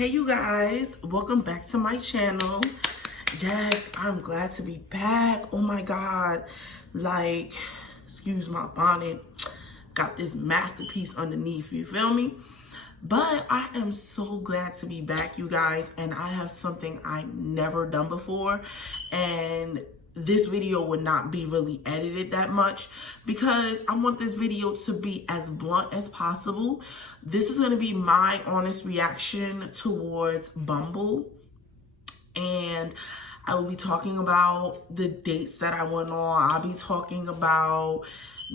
Hey you guys, welcome back to my channel. Yes, I'm glad to be back. Oh my god, like, excuse my bonnet, got this masterpiece underneath, you feel me? But I am so glad to be back, you guys, and I have something I've never done before, and this video would not be really edited that much because I want this video to be as blunt as possible. This is going to be my honest reaction towards Bumble, and I will be talking about the dates that I went on. I'll be talking about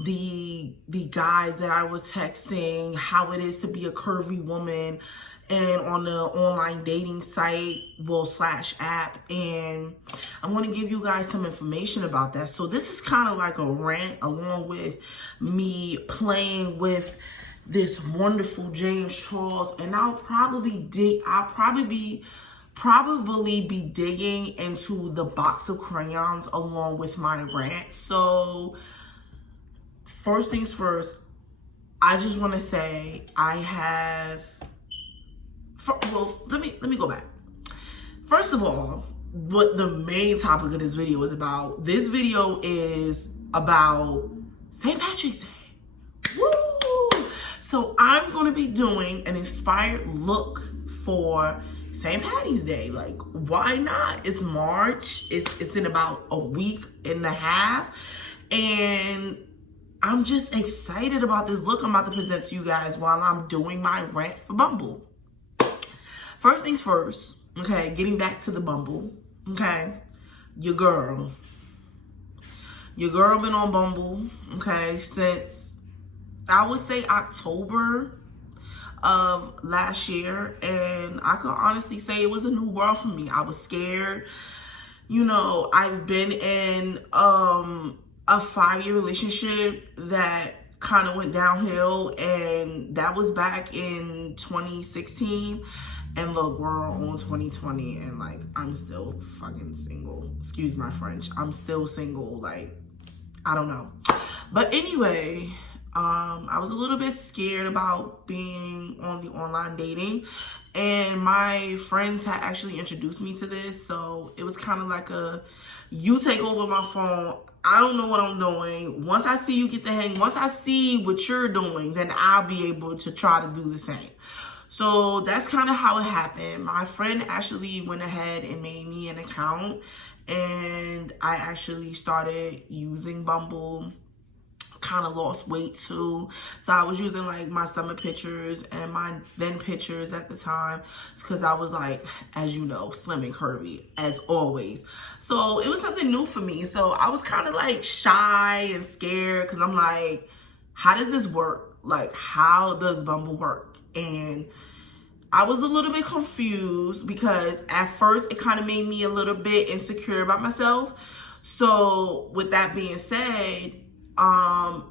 the guys that I was texting, how it is to be a curvy woman and on the online dating site, well, slash app. And I want to give you guys some information about that. So this is kind of like a rant along with me playing with this wonderful James Charles, and I'll probably be digging into the box of crayons along with my rant. So first things first, I just want to say let me go back. First of all, what the main topic of this video is about. This video is about St. Patrick's Day. Woo! So I'm going to be doing an inspired look for St. Patty's Day. Like, why not? It's March. It's in about a week and a half. And I'm just excited about this look I'm about to present to you guys while I'm doing my rant for Bumble. First things first, okay, getting back to the Bumble, okay, your girl been on Bumble, okay, since I would say October of last year, and I could honestly say it was a new world for me. I was scared. You know, I've been in a 5-year relationship that kind of went downhill, and that was back in 2016. And look, we're on 2020, and like, I'm still fucking single. Excuse my French. I'm still single. Like, I don't know. But anyway, I was a little bit scared about being on the online dating, and my friends had actually introduced me to this. So it was kind of like you take over my phone. I don't know what I'm doing. Once I see you get the hang, once I see what you're doing, then I'll be able to try to do the same. So that's kind of how it happened. My friend actually went ahead and made me an account, and I actually started using Bumble. Kind of lost weight too, so I was using like my summer pictures and my then pictures at the time, because I was like, as you know, slim and curvy as always. So it was something new for me, so I was kind of like shy and scared, because I'm like, how does this work? Like, how does Bumble work? And I was a little bit confused, because at first it kind of made me a little bit insecure about myself. So with that being said,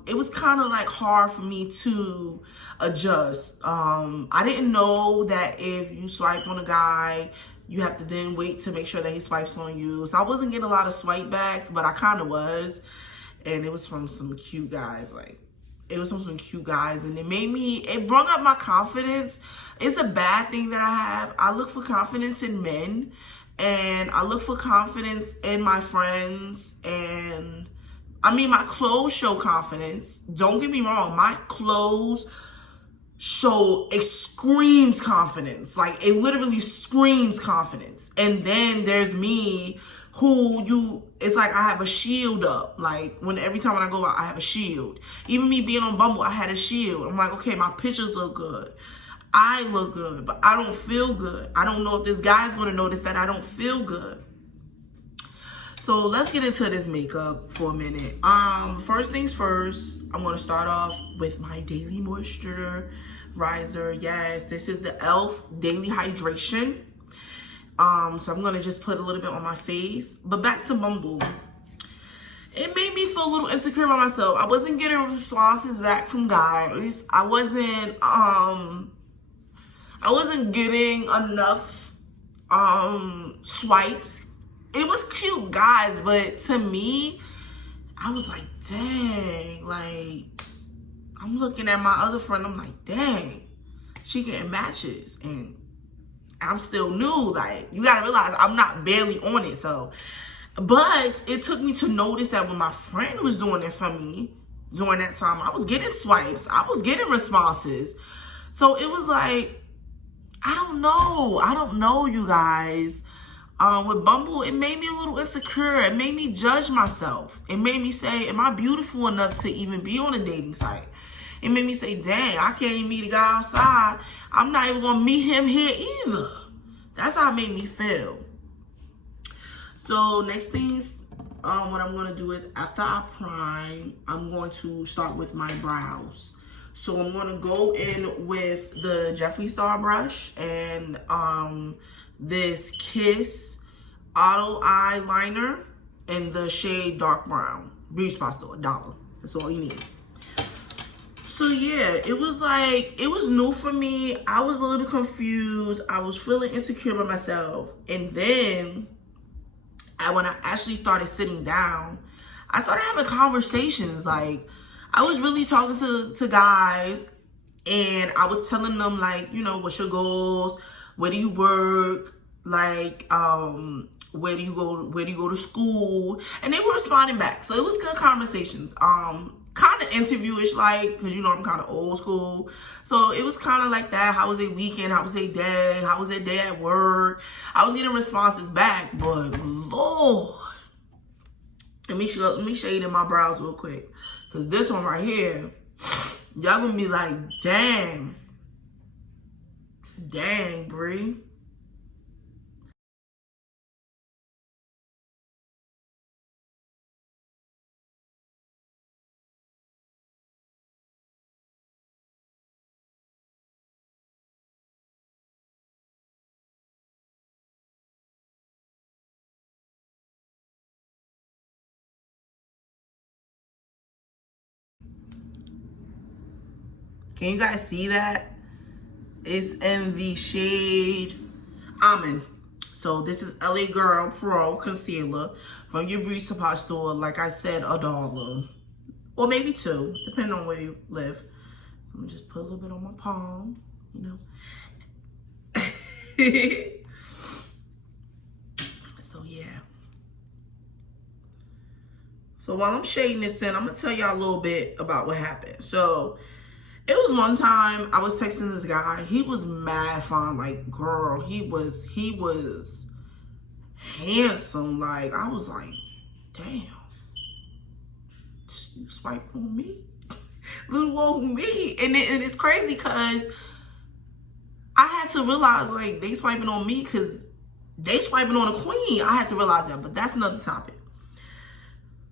it was kind of like hard for me to adjust. I didn't know that if you swipe on a guy, you have to then wait to make sure that he swipes on you. So I wasn't getting a lot of swipe backs, but I kind of was. And it was from some cute guys, and it brought up my confidence. It's a bad thing that I have. I look for confidence in men, and I look for confidence in my friends, and I mean, my clothes show confidence. Don't get me wrong. My clothes it screams confidence. Like, it literally screams confidence. And then there's me, it's like I have a shield up. Like, every time when I go out, I have a shield. Even me being on Bumble, I had a shield. I'm like, okay, my pictures look good. I look good, but I don't feel good. I don't know if this guy's going to notice that I don't feel good. So let's get into this makeup for a minute. First things first, I'm going to start off with my daily moisturizer. Yes, this is the e.l.f. Daily Hydration. So I'm going to just put a little bit on my face. But back to Bumble. It made me feel a little insecure about myself. I wasn't getting responses back from guys. I wasn't getting enough swipes. It was cute guys, but to me, I was like, dang, like, I'm looking at my other friend, I'm like, dang, she getting matches, and I'm still new. Like, you gotta realize I'm not barely on it. So, but it took me to notice that when my friend was doing it for me during that time, I was getting swipes, I was getting responses. So it was like, I don't know, you guys. With Bumble, it made me a little insecure. It made me judge myself. It made me say, am I beautiful enough to even be on a dating site? It made me say, dang, I can't even meet a guy outside. I'm not even going to meet him here either. That's how it made me feel. So next things, what I'm going to do is after I prime, I'm going to start with my brows. So I'm going to go in with the Jeffree Star brush and this Kiss Auto Eyeliner in the shade Dark Brown. Beauty Spot Store, $1. That's all you need. So yeah, it was like, it was new for me. I was a little bit confused. I was feeling insecure by myself. And then when I actually started sitting down, I started having conversations. Like, I was really talking to guys, and I was telling them, like, you know, what's your goals? Where do you work? Like, where do you go to school? And they were responding back. So it was good conversations. Kind of interviewish, like, because, you know, I'm kind of old school. So it was kind of like that. How was their weekend? How was their day? How was their day at work? I was getting responses back, but Lord. Let me shade in my brows real quick. Because this one right here, y'all gonna be like, dang. Dang, Bree. Can you guys see that? It's in the shade Almond. So this is LA Girl Pro Concealer from your beauty supply store. Like I said, $1. Or maybe $2, depending on where you live. I'm gonna just put a little bit on my palm, you know. So yeah. So while I'm shading this in, I'm gonna tell y'all a little bit about what happened. So it was one time I was texting this guy. He was mad fine. Like, girl, he was handsome. Like, I was like, damn, you swiped on me? Little old me. And it's crazy because I had to realize, like, they swiping on me because they swiping on a queen. I had to realize that, but that's another topic.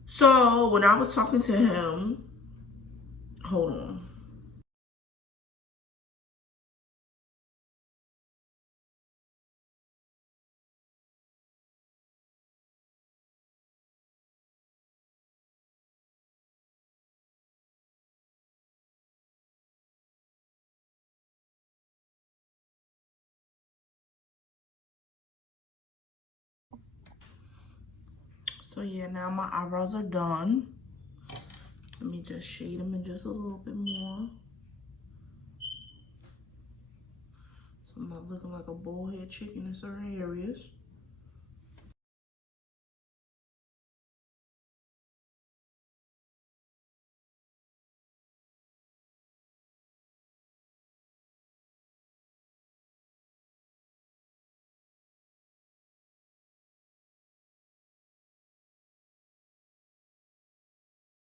So when I was talking to him, hold on. So yeah, now my eyebrows are done. Let me just shade them in just a little bit more. So I'm not looking like a bullhead chicken in certain areas.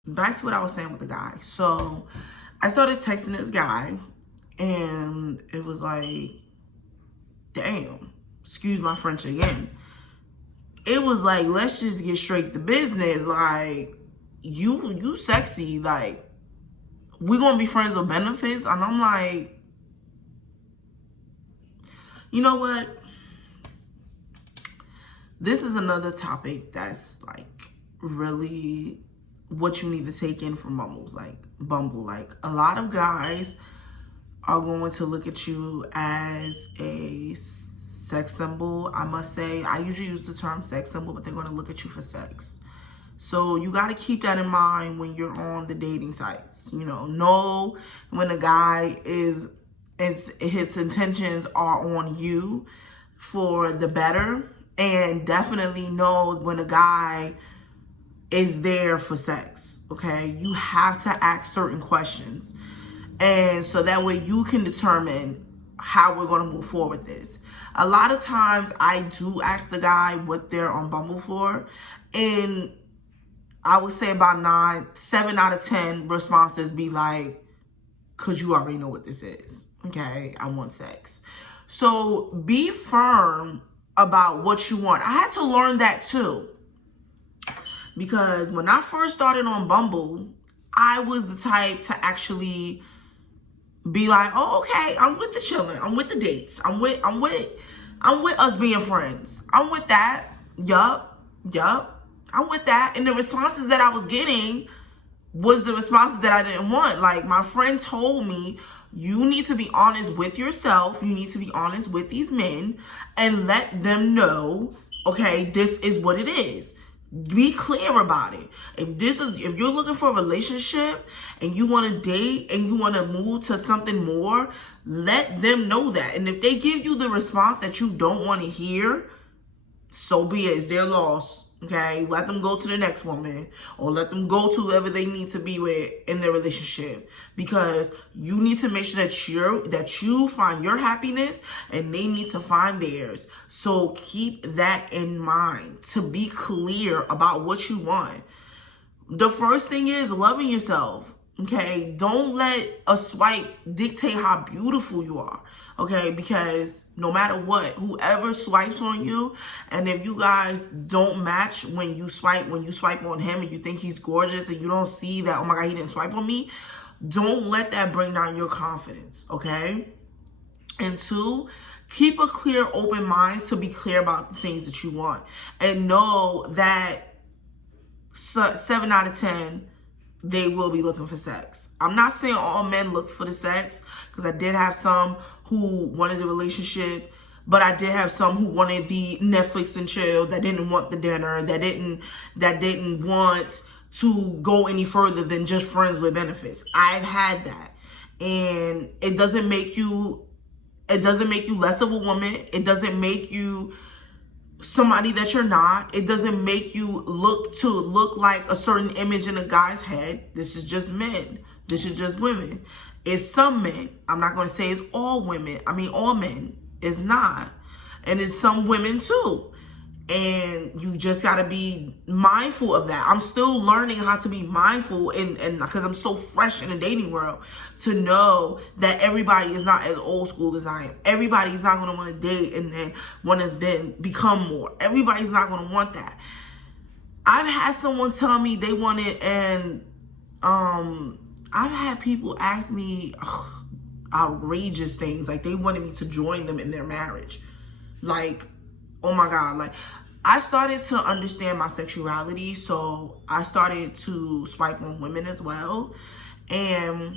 Back to what I was saying with the guy. So I started texting this guy, and it was like, damn, excuse my French again. It was like, let's just get straight to business. Like, you sexy. Like, we gonna be friends with benefits. And I'm like, you know what? This is another topic that's like really what you need to take in from Bumble. Like, a lot of guys are going to look at you as a sex symbol. I must say, I usually use the term sex symbol, but they're going to look at you for sex. So you got to keep that in mind when you're on the dating sites. You know when a guy is his intentions are on you for the better. And definitely know when a guy is there for sex, okay? You have to ask certain questions. And so that way you can determine how we're going to move forward with this. A lot of times I do ask the guy what they're on Bumble for. And I would say about 7 out of 10 responses be like, because you already know what this is. Okay, I want sex. So be firm about what you want. I had to learn that too. Because when I first started on Bumble, I was the type to actually be like, oh, okay, I'm with the chilling. I'm with the dates. I'm with us being friends. I'm with that. Yup. I'm with that. And the responses that I was getting was the responses that I didn't want. Like, my friend told me, you need to be honest with yourself. You need to be honest with these men and let them know, okay, this is what it is. Be clear about it. If you're looking for a relationship and you want to date and you want to move to something more, let them know that. And if they give you the response that you don't want to hear, so be it. It's their loss. Okay, let them go to the next woman, or let them go to whoever they need to be with in their relationship, because you need to make sure that you find your happiness and they need to find theirs. So keep that in mind, to be clear about what you want. The first thing is loving yourself. Okay, don't let a swipe dictate how beautiful you are. Okay, because no matter what, whoever swipes on you, and if you guys don't match when you swipe on him and you think he's gorgeous and you don't see that, oh my God, he didn't swipe on me, don't let that bring down your confidence. Okay. And 2, keep a clear, open mind to be clear about the things that you want, and know that 7 out of 10, they will be looking for sex. I'm not saying all men look for the sex, because I did have some who wanted the relationship, but I did have some who wanted the Netflix and chill, that didn't want the dinner, that didn't want to go any further than just friends with benefits. I've had that. And it doesn't make you less of a woman. It doesn't make you somebody that you're not. It doesn't make you look like a certain image in a guy's head. This is just men. This is just women. It's some men. I'm not going to say it's all women. I mean, all men. It's not. And it's some women too. And you just got to be mindful of that. I'm still learning how to be mindful, and because I'm so fresh in the dating world, to know that everybody is not as old school as I am. Everybody's not going to want to date and then want to then become more. Everybody's not going to want that. I've had someone tell me they wanted, and I've had people ask me outrageous things. Like, they wanted me to join them in their marriage. Like, oh my God, like, I started to understand my sexuality, so I started to swipe on women as well. And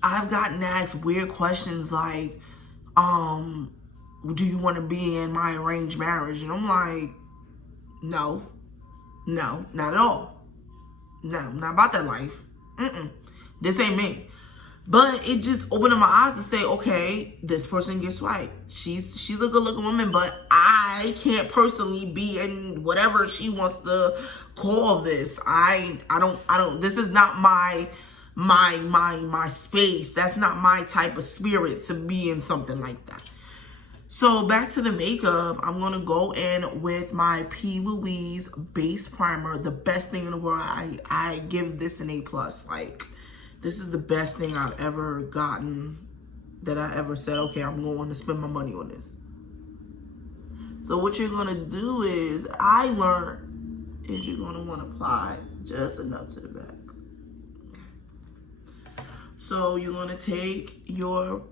I've gotten asked weird questions like, do you want to be in my arranged marriage? And I'm like, no, not at all. No, not about that life. This ain't me. But it just opened up my eyes to say, okay, this person gets swiped. She's a good looking woman, but I can't personally be in whatever she wants to call this. I don't, this is not my space. That's not my type of spirit to be in something like that. So back to the makeup, I'm going to go in with my P. Louise base primer, the best thing in the world. I give this an A+. Like, this is the best thing I've ever gotten, that I ever said, okay, I'm going to spend my money on this. So what you're going to do is, I learned, is you're going to want to apply just enough to the back. So you're going to take your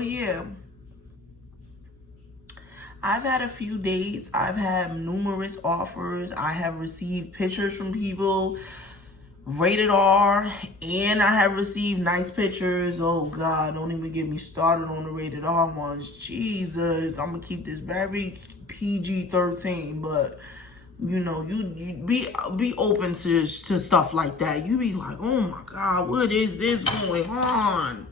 yeah. I've had a few dates. I've had numerous offers. I have received pictures from people, rated R, and I have received nice pictures. Oh God, don't even get me started on the rated R ones. Jesus, I'm gonna keep this very PG-13, but you know, you be open to stuff like that. You be like, oh my God, what is this going on?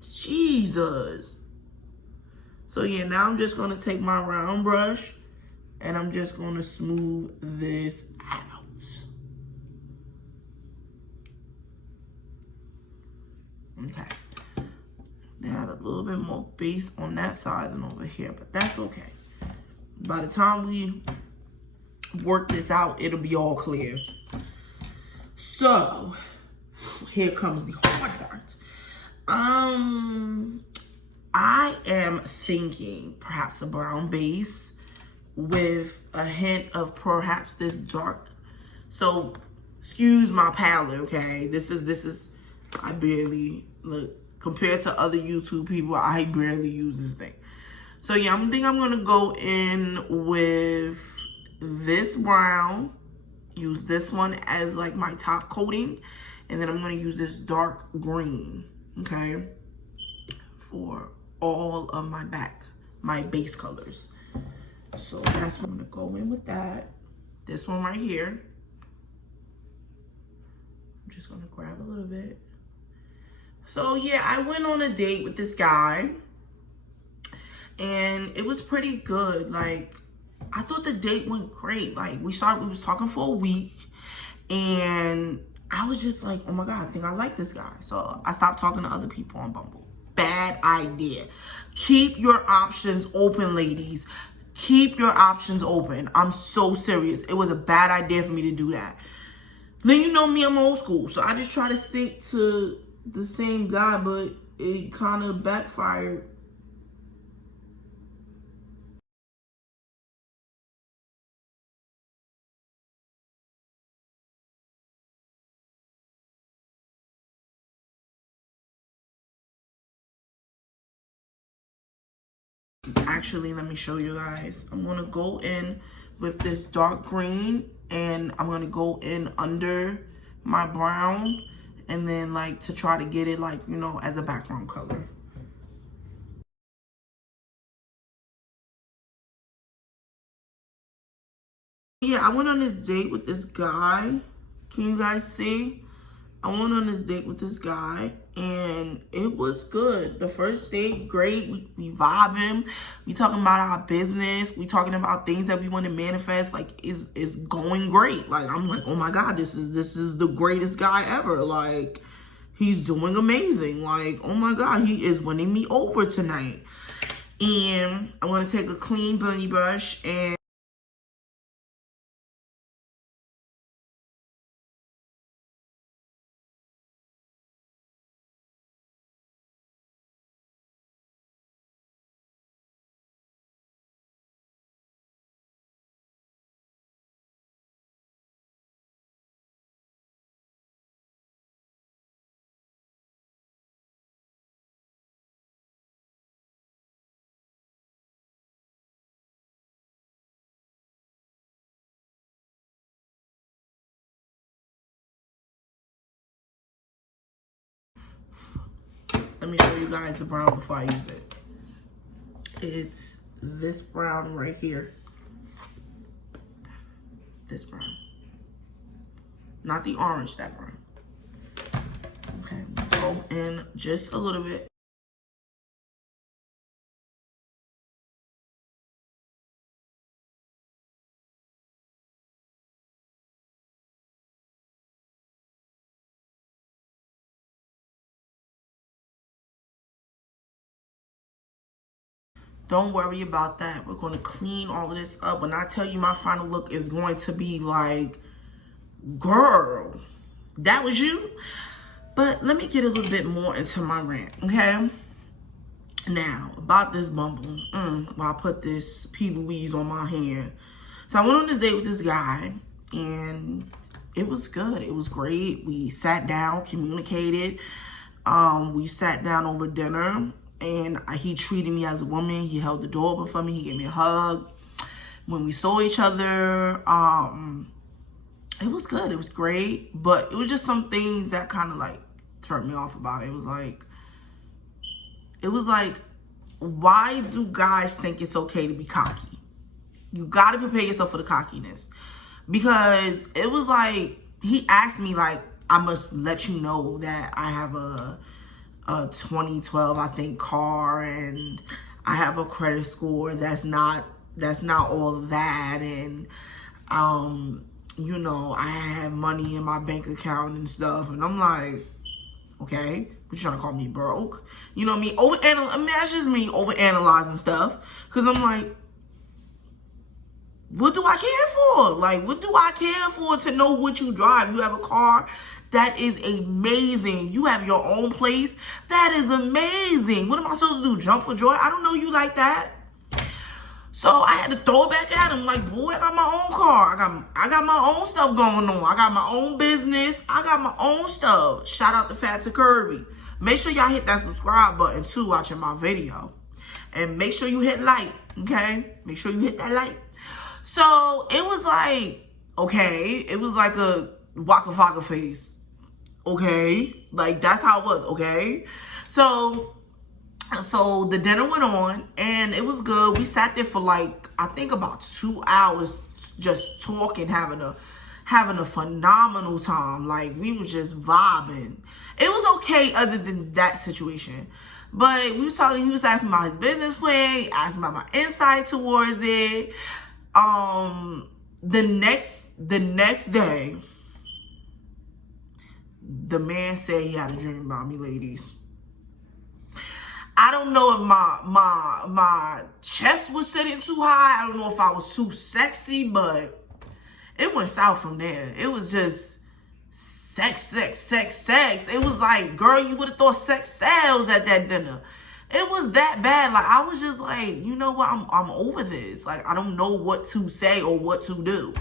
Jesus. So yeah, now I'm just gonna take my round brush and I'm just gonna smooth this out. Okay. They had a little bit more base on that side than over here, but that's okay. By the time we work this out, it'll be all clear. So here comes the hard part. I am thinking perhaps a brown base with a hint of perhaps this dark. So excuse my palette, okay? This is I barely look compared to other YouTube people, I barely use this thing. So yeah, I think I'm gonna go in with this brown, use this one as like my top coating, and then I'm gonna use this dark green, okay, for all of my base colors. So that's what I'm gonna go in with that. This one right here. I'm just gonna grab a little bit. So yeah, I went on a date with this guy and it was pretty good. Like, I thought the date went great. Like, we was talking for a week and I was just like, oh my God, I think I like this guy. So I stopped talking to other people on Bumble. Bad idea. Keep your options open, ladies. Keep your options open. I'm so serious. It was a bad idea for me to do that. Then you know me, I'm old school. So I just try to stick to the same guy, but it kind of backfired. Actually, let me show you guys. I'm gonna go in with this dark green and I'm gonna go in under my brown and then like to try to get it like, you know, as a background color. Yeah, I went on this date with this guy. Can you guys see? I went on this date with this guy and it was good. The first date, great. We vibing. We talking about our business. We talking about things that we want to manifest. Like, it's going great. Like, I'm like, oh my God, this is the greatest guy ever. Like, he's doing amazing. Like, oh my God, he is winning me over tonight. And I'm gonna take a clean blending brush and let me show you guys the brown before I use it. It's this brown right here. This brown. Not the orange, that brown. Okay, go in just a little bit. Don't worry about that. We're going to clean all of this up. When I tell you my final look is going to be like, girl, that was you? But let me get a little bit more into my rant, okay? Now, about this Bumble. While I put this P. Louise on my hand. So I went on this date with this guy, and it was good. It was great. We sat down, communicated. We sat down over dinner. And he treated me as a woman. He held the door open for me. He gave me a hug. When we saw each other, it was good. It was great. But it was just some things that kind of like turned me off about it. It was like, why do guys think it's okay to be cocky? You got to prepare yourself for the cockiness. Because it was like, he asked me, like, I must let you know that I have a 2012, I think, car, and I have a credit score that's not all of that, and you know, I have money in my bank account and stuff. And I'm like, okay, you trying to call me broke? You know what I mean? Imagine me overanalyzing stuff, because I'm like, what do I care for? Like, what do I care for to know what you drive? You have a car? That is amazing. You have your own place? That is amazing. What am I supposed to do? Jump for joy? I don't know you like that. So I had to throw it back at him. Like, boy, I got my own car. I got my own stuff going on. I got my own business. I got my own stuff. Shout out to Fat to Curvy. Make sure y'all hit that subscribe button too, watching my video. And make sure you hit like, okay? Make sure you hit that like. So it was like, okay, it was like a Waka Waka face. Okay, like that's how it was. Okay, so the dinner went on and it was good. We sat there for like, I think about 2 hours just talking, having a phenomenal time. Like, we were just vibing. It was okay other than that situation. But we was talking, he was asking about his business plan, he asked about my insight towards it. The next day, the man said he had a dream about me, ladies. I don't know if my chest was sitting too high. I don't know if I was too sexy, but it went south from there. It was just sex. It was like, girl, you would have thought sex sells at that dinner. It was that bad. Like, I was just like, you know what? I'm over this. Like, I don't know what to say or what to do.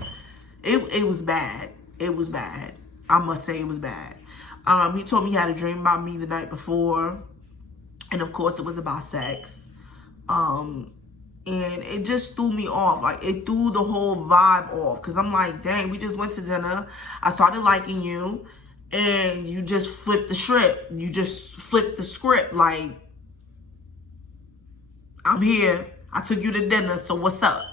It was bad. It was bad. I must say it was bad. He told me he had a dream about me the night before. And of course it was about sex. And it just threw me off. Like, it threw the whole vibe off. Because I'm like, dang, we just went to dinner. I started liking you. And you just flipped the script. You just flipped the script. Like, I'm here. I took you to dinner. So what's up?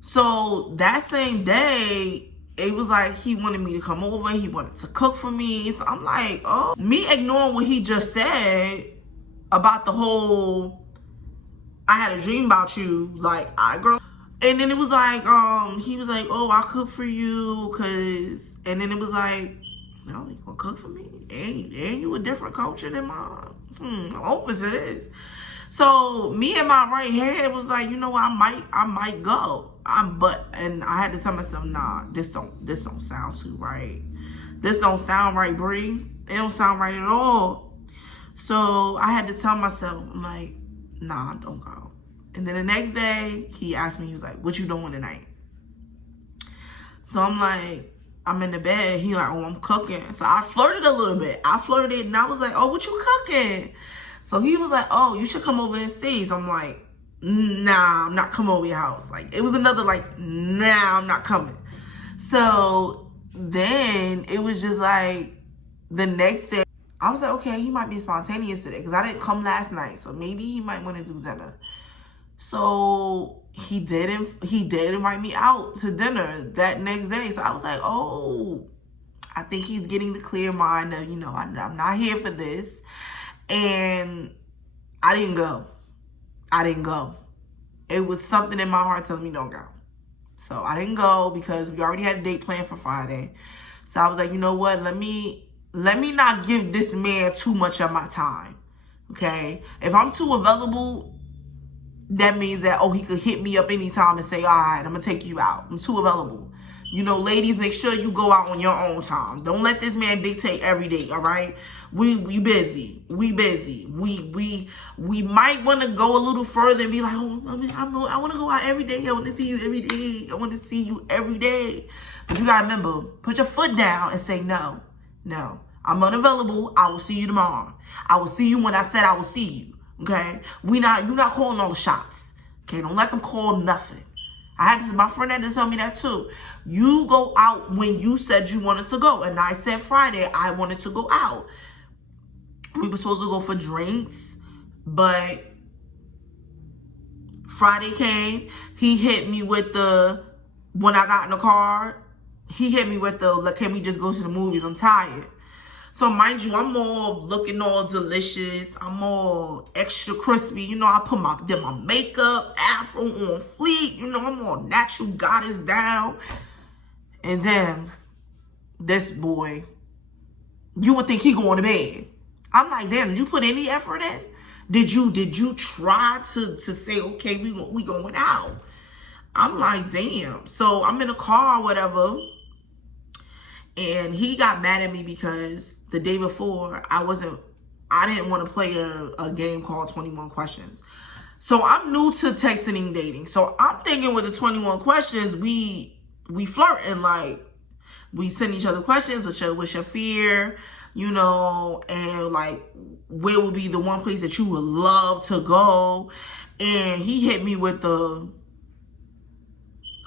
So that same day, it was like he wanted me to come over. He wanted to cook for me. So I'm like, oh. Me ignoring what he just said about the whole, I had a dream about you. Like, girl. And then it was like, he was like, oh, I'll cook for you. And then it was like, no, you gonna cook for me? Ain't you a different culture than mine? I'm open to this. So me in my right head was like, you know what, I might go. And I had to tell myself, nah, this don't sound too right. This don't sound right, Bree. It don't sound right at all. So I had to tell myself, I'm like, nah, don't go. And then the next day, he asked me, he was like, what you doing tonight? So I'm like, I'm in the bed. He like, oh, I'm cooking. So I flirted a little bit. And I was like, oh, what you cooking? So he was like, oh, you should come over and see. So I'm like, nah, I'm not coming over your house. Like, it was another like, nah, I'm not coming. So then it was just like the next day, I was like, okay, he might be spontaneous today because I didn't come last night. So maybe he might want to do dinner. So he did invite me out to dinner that next day. So I was like, oh, I think he's getting the clear mind of, you know, I'm not here for this. And I didn't go. It was something in my heart telling me don't go. So I didn't go because we already had a date planned for Friday. So I was like, you know what? Let me not give this man too much of my time. Okay? If I'm too available, that means that, oh, he could hit me up anytime and say, all right, I'm going to take you out. I'm too available. You know, ladies, make sure you go out on your own time. Don't let this man dictate every day, all right? We busy. We might want to go a little further and be like, oh, I want to go out every day. I want to see you every day. I want to see you every day. But you got to remember, put your foot down and say, no, I'm unavailable. I will see you tomorrow. I will see you when I said I will see you, okay? You're not calling all the shots, okay? Don't let them call nothing. My friend had to tell me that too. You go out when you said you wanted to go. And I said Friday, I wanted to go out. We were supposed to go for drinks. But Friday came, he hit me with the, when I got in the car, he hit me with the, like, can we just go to the movies? I'm tired. So mind you, I'm all looking all delicious. I'm all extra crispy. You know, I did my makeup, afro on fleek. You know, I'm all natural goddess down. And then this boy, you would think he going to bed. I'm like, damn, did you put any effort in? Did you try to say, okay, we going out? I'm like, damn. So I'm in a car or whatever. And he got mad at me because the day before I didn't want to play a game called 21 Questions. So I'm new to texting and dating. So I'm thinking with the 21 questions, we flirting, like we send each other questions. What's your fear? You know, and like, where would be the one place that you would love to go? And he hit me with the,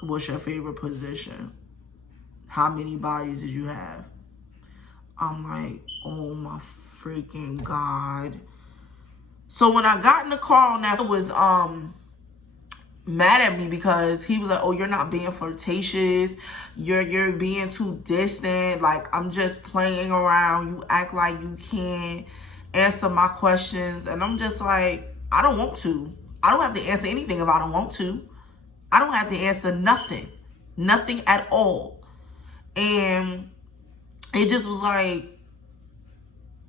what's your favorite position? How many bodies did you have? I'm like, oh my freaking God. So when I got in the car on that, it was mad at me because he was like, oh, you're not being flirtatious. You're being too distant. Like, I'm just playing around. You act like you can't answer my questions. And I'm just like, I don't want to. I don't have to answer anything if I don't want to. I don't have to answer nothing. Nothing at all. And it just was like,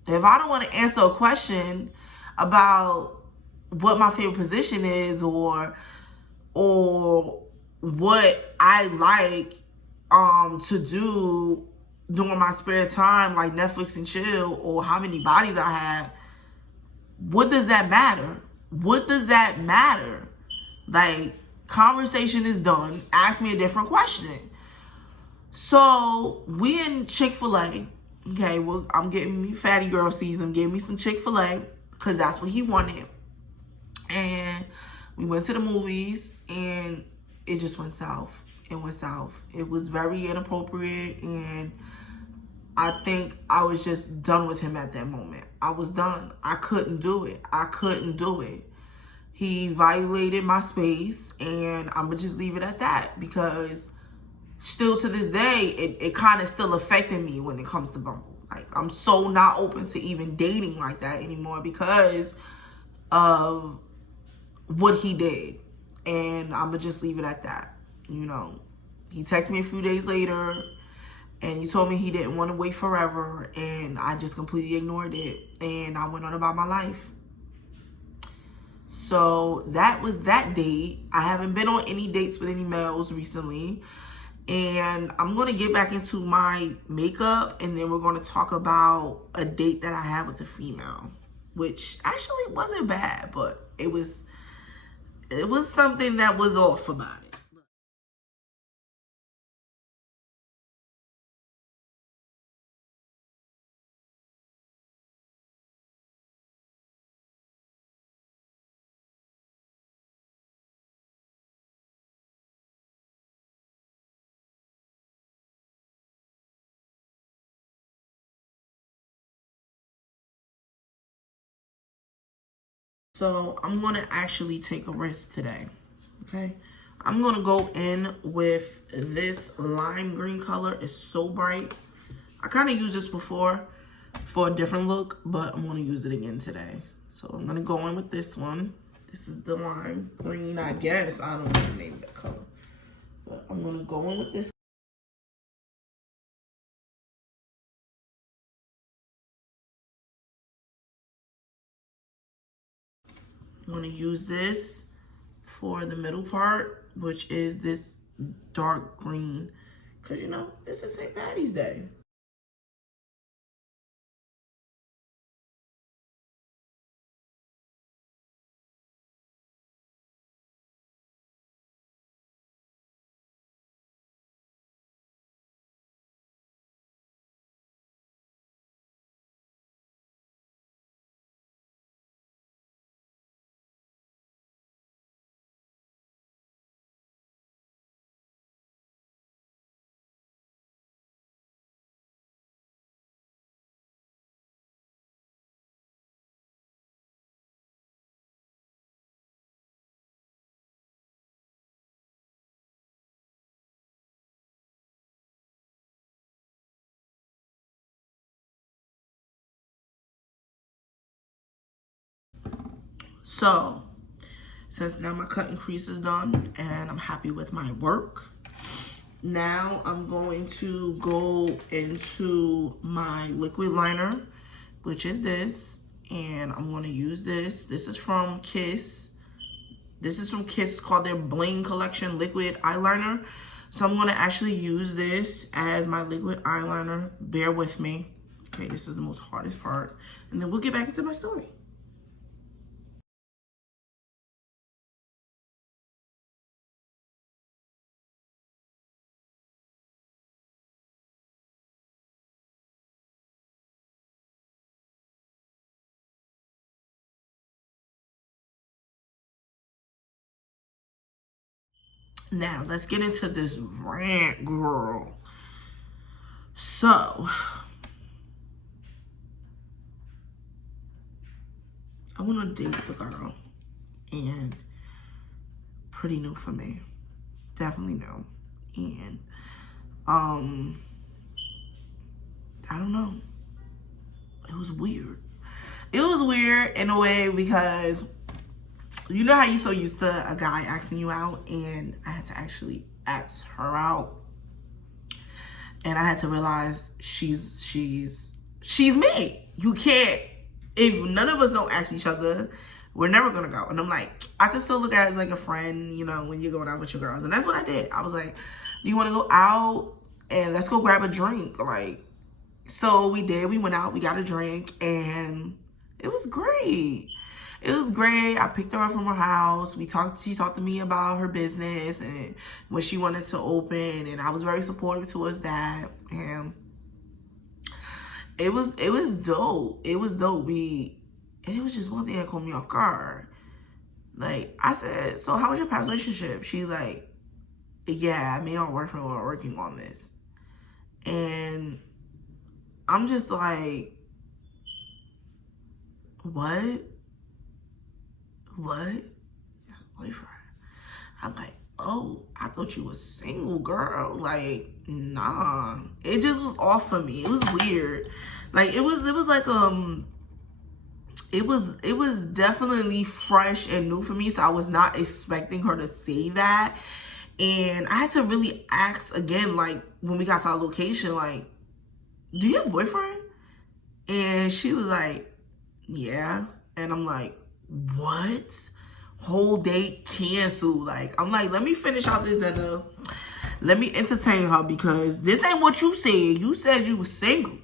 if I don't want to answer a question about what my favorite position is or what I like to do during my spare time, like Netflix and chill, or how many bodies I have, what does that matter? What does that matter? Like, conversation is done. Ask me a different question. So we in Chick-fil-A. Okay, well, I'm getting me fatty girl season. Give me some Chick-fil-A because that's what he wanted. And we went to the movies and it just went south. It went south. It was very inappropriate, and I think I was just done with him at that moment. I was done. I couldn't do it. I couldn't do it. He violated my space, and I'm going to just leave it at that because still to this day, it kind of still affected me when it comes to Bumble. Like, I'm so not open to even dating like that anymore because of what he did. And I'm going to just leave it at that. You know, he texted me a few days later and he told me he didn't want to wait forever. And I just completely ignored it. And I went on about my life. So that was that date. I haven't been on any dates with any males recently. And I'm going to get back into my makeup, and then we're going to talk about a date that I had with a female, which actually wasn't bad, but it was something that was off about it. So I'm going to actually take a risk today. Okay. I'm going to go in with this lime green color. It's so bright. I kind of used this before for a different look, but I'm going to use it again today. So I'm going to go in with this one. This is the lime green, I guess. I don't know the name of that color. But I'm going to go in with this. I'm going to use this for the middle part, which is this dark green. Because, you know, this is St. Patty's Day. So, since now my cut and crease is done and I'm happy with my work, now I'm going to go into my liquid liner, which is this, and I'm going to use this. This is from Kiss. This is from Kiss. It's called their Bling Collection Liquid Eyeliner. So I'm going to actually use this as my liquid eyeliner. Bear with me. Okay, this is the most hardest part. And then we'll get back into my story. Now, let's get into this rant, girl. So, I want to date the girl, and pretty new for me, definitely new, and I don't know, it was weird. It was weird in a way because you know how you so used to a guy asking you out, and I had to actually ask her out, and I had to realize she's me. You can't. If none of us don't ask each other, we're never gonna go. And I'm like, I can still look at it as like a friend, you know, when you're going out with your girls. And that's what I did. I was like, do you want to go out and let's go grab a drink? Like, so we did. We went out, we got a drink, and it was great. It was great. I picked her up from her house. She talked to me about her business and when she wanted to open, and I was very supportive towards that. And it was dope. It was dope. And it was just one thing that caught me off guard. Like, I said, so how was your past relationship? She's like, yeah, me and my boyfriend were working on this. And I'm just like, what? Boyfriend? I'm like, oh, I thought you was single, girl. Like, nah. It just was off for me. It was weird. Like, it was like, it was definitely fresh and new for me. So I was not expecting her to say that. And I had to really ask again, like, when we got to our location, like, do you have a boyfriend? And she was like, yeah. And I'm like, what? Whole date canceled. Like, I'm like, let me finish out this dinner. Let me entertain her, because this ain't what you said. You said you was single.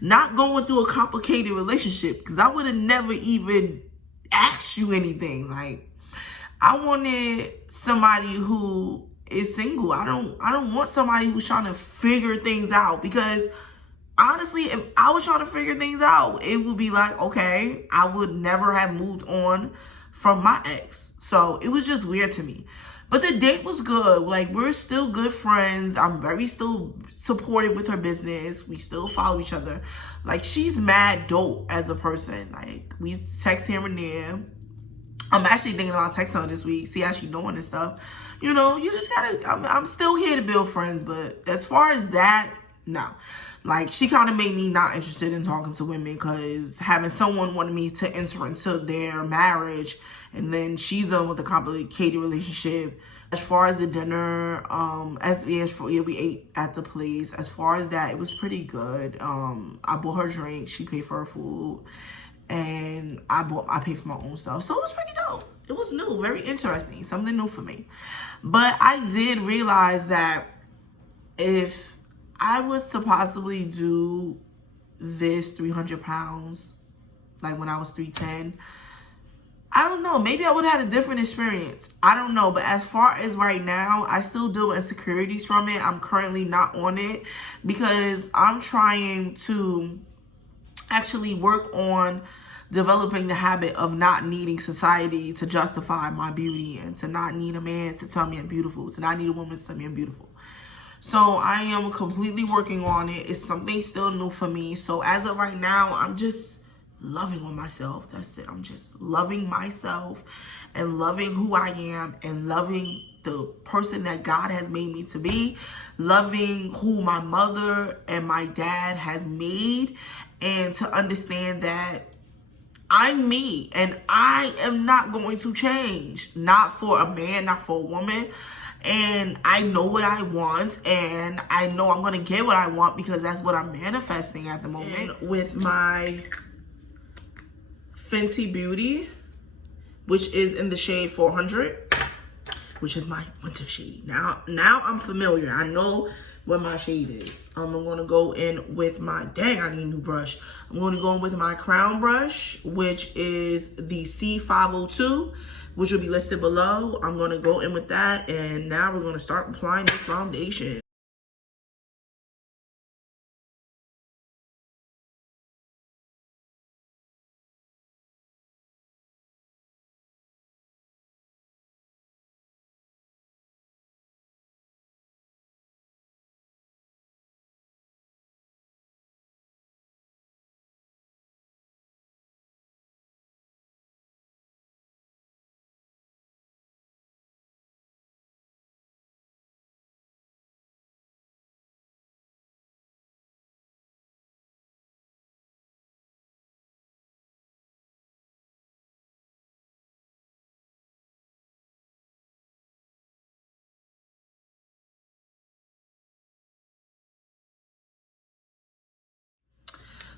Not going through a complicated relationship, because I would have never even asked you anything. Like, I wanted somebody who is single. I don't want somebody who's trying to figure things out, because honestly, if I was trying to figure things out, it would be like, okay, I would never have moved on from my ex. So it was just weird to me. But the date was good. Like, we're still good friends. I'm very still supportive with her business. We still follow each other. Like, she's mad dope as a person. Like, we text here and there. I'm actually thinking about texting her this week, see how she's doing and stuff. You know, you just gotta, I'm still here to build friends, but as far as that, no. Like, she kind of made me not interested in talking to women, because having someone wanted me to enter into their marriage, and then she's done with a complicated relationship. As far as the dinner, we ate at the place. As far as that, it was pretty good. I bought her drink, she paid for her food, and I paid for my own stuff. So it was pretty dope. It was new, very interesting, something new for me. But I did realize that if I was to possibly do this 300 pounds, like when I was 310, I don't know, maybe I would have had a different experience. I don't know, but as far as right now, I still deal with insecurities from it. I'm currently not on it, because I'm trying to actually work on developing the habit of not needing society to justify my beauty, and to not need a man to tell me I'm beautiful, to not need a woman to tell me I'm beautiful. So I am completely working on it. It's something still new for me. So as of right now, I'm just loving on myself. That's it. I'm just loving myself and loving who I am, and loving the person that God has made me to be, loving who my mother and my dad has made, and to understand that I'm me, and I am not going to change. Not for a man, not for a woman. And I know what I want, and I know I'm going to get what I want because that's what I'm manifesting at the moment. And with my Fenty Beauty, which is in the shade 400, which is my winter shade. Now I'm familiar. I know what my shade is. I'm gonna go in with my, dang, I need a new brush. I'm gonna go in with my crown brush, which is the C502, which will be listed below. I'm gonna go in with that, and now we're gonna start applying this foundation.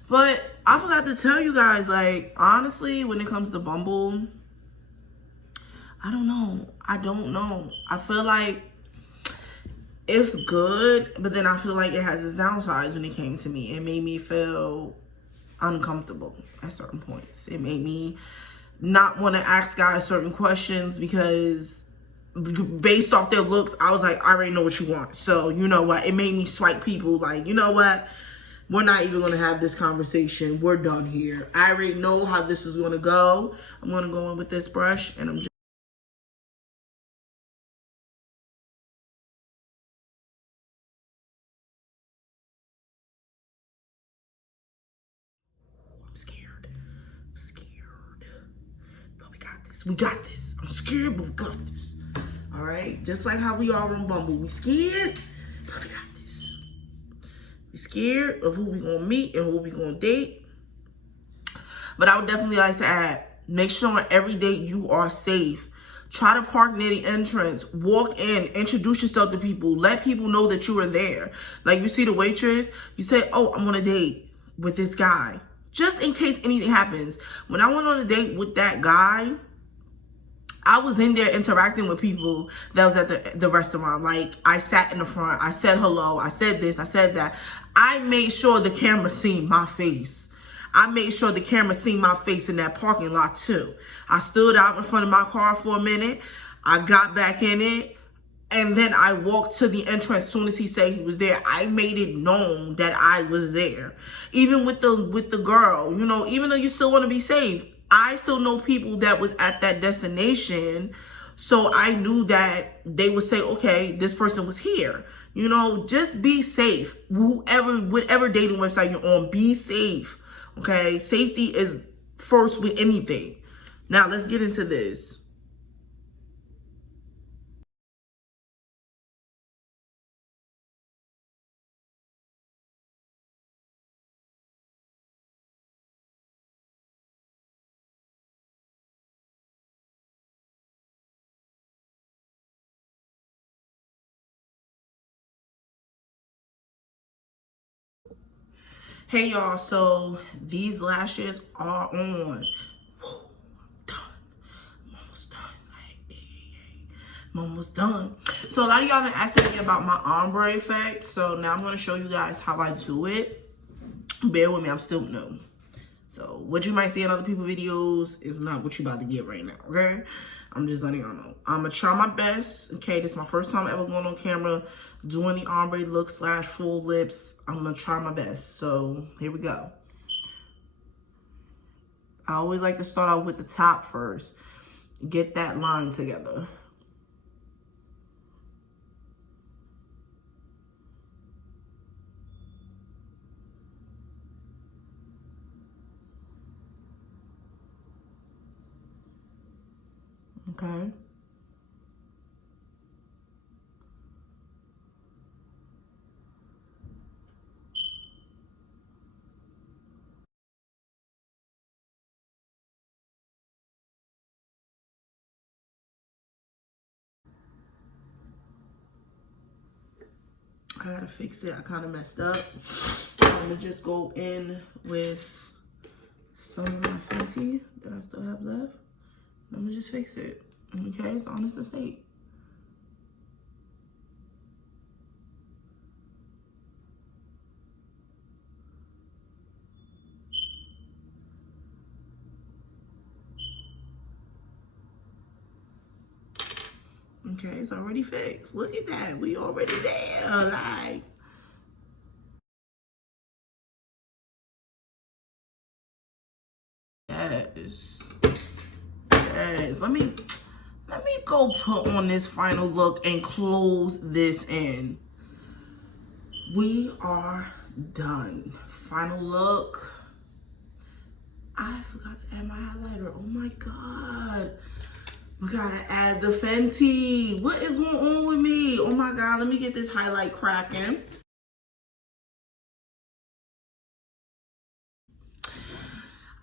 But I forgot to tell you guys, like, honestly, when it comes to Bumble, I don't know. I feel like it's good, but then I feel like it has its downsides when it came to me. It made me feel uncomfortable at certain points. It made me not want to ask guys certain questions because based off their looks, I was like, I already know what you want. So, you know what? It made me swipe people like, you know what? We're not even going to have this conversation. We're done here. I already know how this is going to go. I'm going to go in with this brush, and I'm scared. I'm scared. But we got this. We got this. I'm scared, but we got this. All right? Just like how we are on Bumble. We scared, but we got this. We scared of who we going to meet and who we going to date. But I would definitely like to add, make sure on every date you are safe. Try to park near the entrance. Walk in. Introduce yourself to people. Let people know that you are there. Like, you see the waitress, you say, oh, I'm on a date with this guy. Just in case anything happens. When I went on a date with that guy, I was in there interacting with people that was at the restaurant. Like, I sat in the front. I said hello. I said this. I said that. I made sure the camera seen my face. I made sure the camera seen my face in that parking lot too. I stood out in front of my car for a minute. I got back in it. And then I walked to the entrance as soon as he said he was there. I made it known that I was there. Even with the girl, you know, even though you still want to be safe, I still know people that was at that destination. So I knew that they would say, okay, this person was here. You know, just be safe. Whatever dating website you're on, be safe. Okay, safety is first with anything. Now let's get into this. Hey y'all, so these lashes are on. Whew, done. I'm almost done. I'm almost done. So a lot of y'all been asking me about my ombre effect. So now I'm going to show you guys how I do it. Bear with me, I'm still new. So what you might see in other people's videos is not what you about to get right now, okay? I'm just letting y'all know. I'm going to try my best. Okay, this is my first time ever going on camera doing the ombre look / full lips. I'm going to try my best. So here we go. I always like to start off with the top first. Get that line together. Okay. I gotta fix it. I kind of messed up. I'm gonna just go in with some of my Fenty that I still have left. I'm gonna just fix it. Okay, it's honest to state. Okay, it's already fixed. Look at that. We already there. Like, yes. Yes. Let me go put on this final look and close this in. We are done. Final look. I forgot to add my highlighter. Oh my God. We gotta add the Fenty. What is going on with me? Oh my God, let me get this highlight cracking.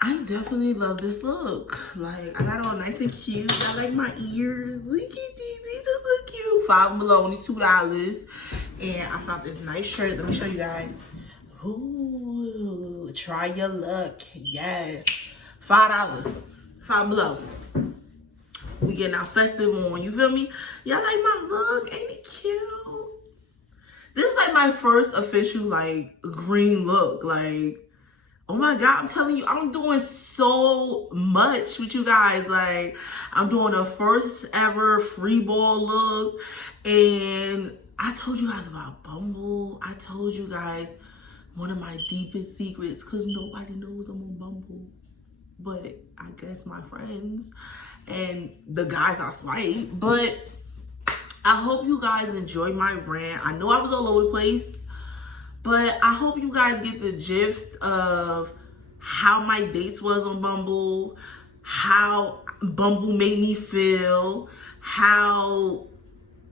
I definitely love this look. Like, I got it all nice and cute. I like my ears. Look at these are so cute. $5 Below, only $2. And I found this nice shirt. Let me show you guys. Ooh, try your luck. Yes. $5. $5 Below. We getting our festive on, you feel me? Y'all like my look? Ain't it cute? This is like my first official like green look. Like, oh my God, I'm telling you, I'm doing so much with you guys. Like, I'm doing a first ever free ball look. And I told you guys about Bumble. I told you guys one of my deepest secrets, because nobody knows I'm on Bumble. But I guess my friends and the guys I swipe. But I hope you guys enjoyed my rant. I know I was all over the place, but I hope you guys get the gist of how my dates was on Bumble, how Bumble made me feel, how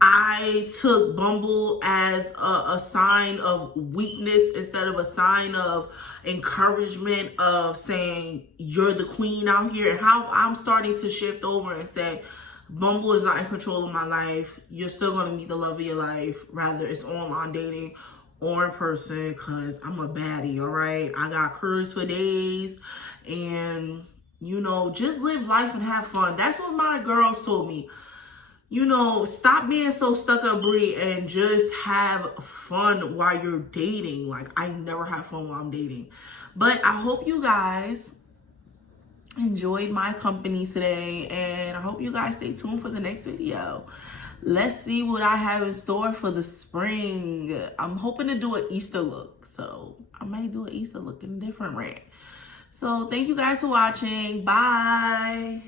I took Bumble as a sign of weakness instead of a sign of encouragement, of saying you're the queen out here, and how I'm starting to shift over and say Bumble is not in control of my life. You're still going to meet the love of your life, rather it's online dating or in person, because I'm a baddie, all right? I got curves for days, and, you know, just live life and have fun. That's what my girls told me. You know, stop being so stuck up, Brie, and just have fun while you're dating. Like, I never have fun while I'm dating. But I hope you guys enjoyed my company today, and I hope you guys stay tuned for the next video. Let's see what I have in store for the spring. I'm hoping to do an Easter look, so I might do an Easter look in a different rant. So thank you guys for watching. Bye.